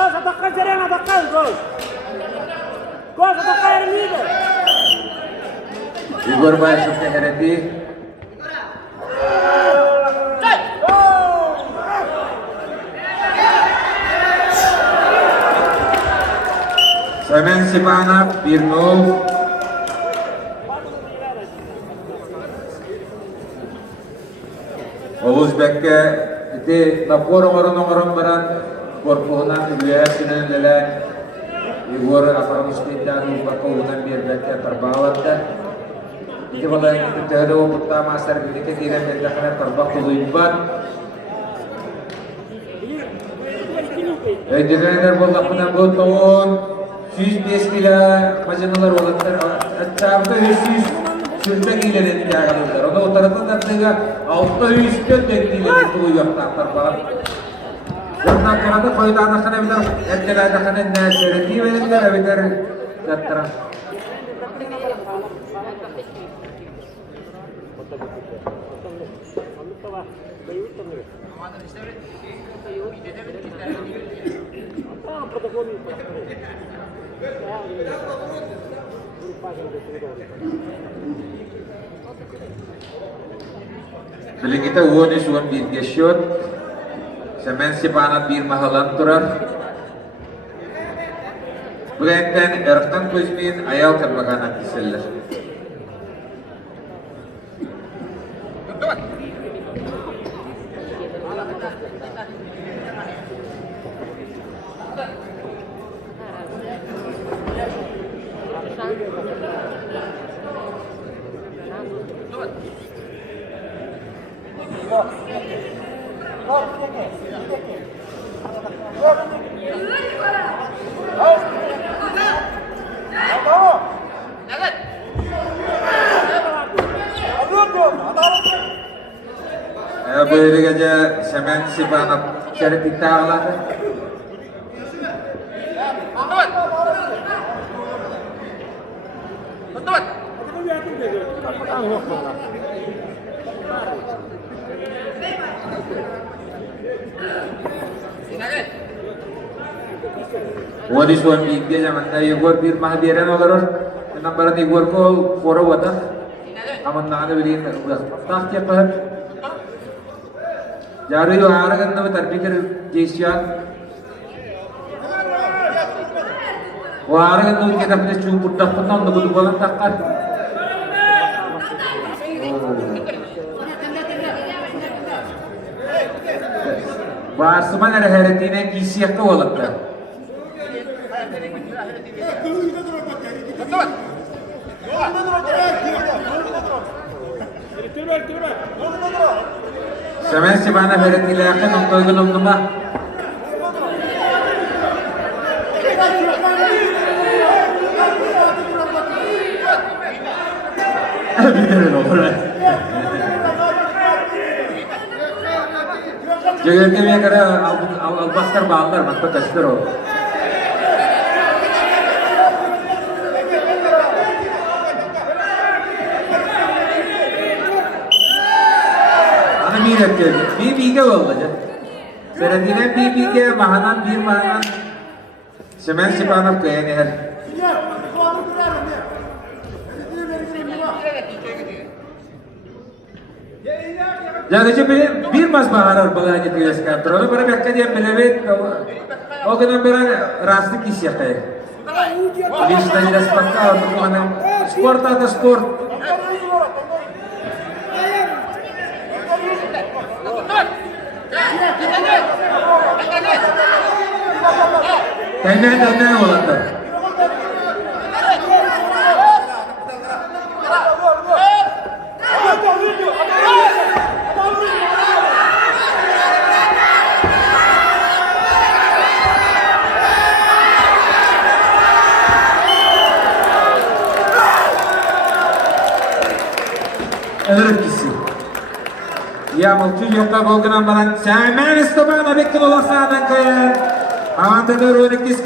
Gol atacak Ceren atacak gol. Gol atacak Ermide. Igor Bayasov Hereti. Semen Sipanov 1-0. Oğuzbek'e iti naporon baran korkuğundan üyesinden lelen Igor Aframustin'den bakıvunan bir bekle terbawatta iti balay iti tehde o putta master birlikte diren bedakana terbak tuluyban direnler bollakından bu toğun 105 kila majanalar olanlar çabda 100 Sürte giyilenin yağlanırlar. Ona o taraftan da 600 dönmek giyilenin tuğu yaptılar falan. Ondan sonra da koydu anasına bir de erkelerde kanen nâsleri diye verirler. Evler yattıran. Biling kita uwan is one big shot. Semen Sipanov bir mahalan turar. Bugünden Erkan Kuzmin ayal terbakanan iseller. Böyle gece Semen Sipanov şerit iddiaları. Wadis wan bigde zamannya Igor bir mahdiran olur. Nambaran Igor ko foro wata. Aman nana bilin udah tak yapar. Jari yo aragan na terpikir Jesian. O aragan na kita punya cumput dapat nam na butuh balan takkan. Bahas mana ada heretine kisiak ke walak dah. Semen Sipanov heretine yakın nokta numma. Jangan kami kira al-Baskar bağlar mantap kasih o. Ana mirat ke, bir olacak. Seretine bir mahanan Semen Sipanov kaya nih. Jadi bir mas baharar baganya tiga sekarang. Terus pada mereka dia melewet, oh kena berang rasa kisah kayak. Jadi sudah jelas pakal untuk mana sport atau sport. Kayaknya orang tu. Öğreticisi. Ya multi yokta bolgunan balan Semen Sipanov bekkin olaksadan kayan. Avanta da öğreticisi.